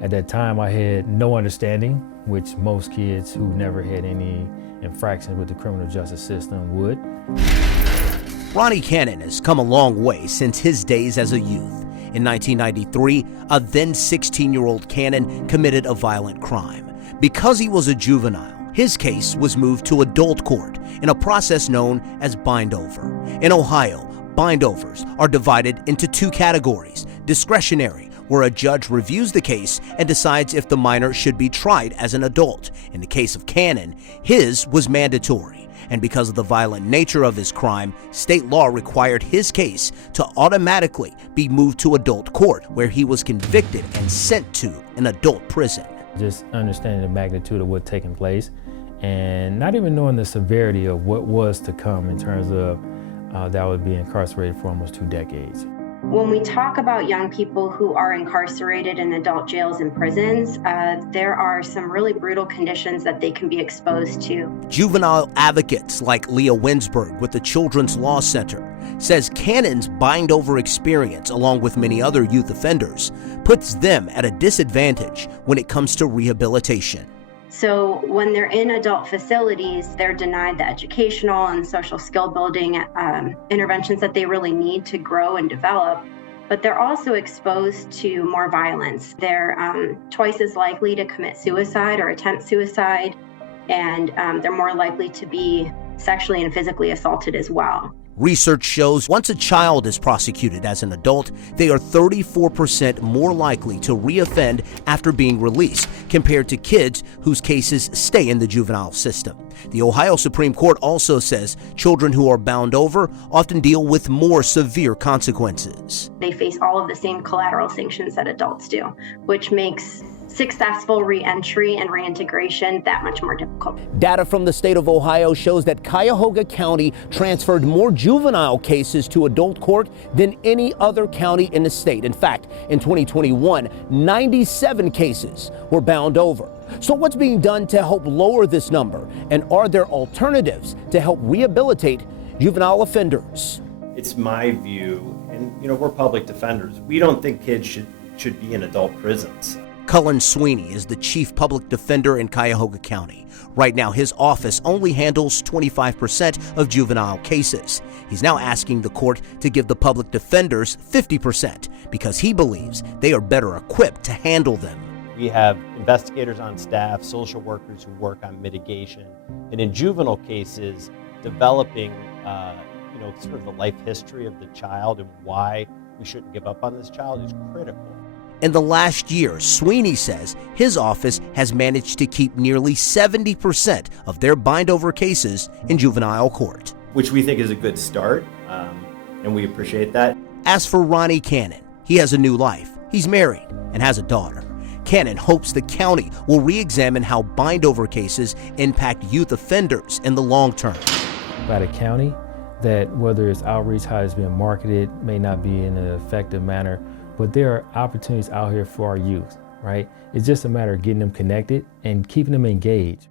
At that time, I had no understanding, which most kids who never had any infractions with the criminal justice system would. Ronnie Cannon has come a long way since his days as a youth. In 1993, a then 16-year-old Cannon committed a violent crime. Because he was a juvenile, his case was moved to adult court in a process known as bind-over. In Ohio, bind-overs are divided into two categories: discretionary, where a judge reviews the case and decides if the minor should be tried as an adult. In the case of Cannon, his was mandatory. And because of the violent nature of his crime, state law required his case to automatically be moved to adult court, where he was convicted and sent to an adult prison. Just understanding the magnitude of what taking place and not even knowing the severity of what was to come in terms of that would be incarcerated for almost 2 decades. When we talk about young people who are incarcerated in adult jails and prisons, there are some really brutal conditions that they can be exposed to. Juvenile advocates like Leah Winsberg with the Children's Law Center says Cannon's bind-over experience, along with many other youth offenders, puts them at a disadvantage when it comes to rehabilitation. So when they're in adult facilities, they're denied the educational and social skill building interventions that they really need to grow and develop, but they're also exposed to more violence. They're twice as likely to commit suicide or attempt suicide, and they're more likely to be sexually and physically assaulted as well. Research shows once a child is prosecuted as an adult, they are 34% more likely to reoffend after being released compared to kids whose cases stay in the juvenile system. The Ohio Supreme Court also says children who are bound over often deal with more severe consequences. They face all of the same collateral sanctions that adults do, which makes successful re-entry and reintegration that much more difficult. Data from the state of Ohio shows that Cuyahoga County transferred more juvenile cases to adult court than any other county in the state. In fact, in 2021, 97 cases were bound over. So what's being done to help lower this number? And are there alternatives to help rehabilitate juvenile offenders? It's my view, and we're public defenders, we don't think kids should be in adult prisons. Cullen Sweeney is the chief public defender in Cuyahoga County. Right now, his office only handles 25% of juvenile cases. He's now asking the court to give the public defenders 50% because he believes they are better equipped to handle them. We have investigators on staff, social workers who work on mitigation, and in juvenile cases, developing sort of the life history of the child and why we shouldn't give up on this child is critical. In the last year, Sweeney says his office has managed to keep nearly 70% of their bind-over cases in juvenile court. Which we think is a good start, and we appreciate that. As for Ronnie Cannon, he has a new life. He's married and has a daughter. Cannon hopes the county will re-examine how bind-over cases impact youth offenders in the long term. By the county, that whether it's outreach, how it's being marketed, may not be in an effective manner, but there are opportunities out here for our youth, right? It's just a matter of getting them connected and keeping them engaged.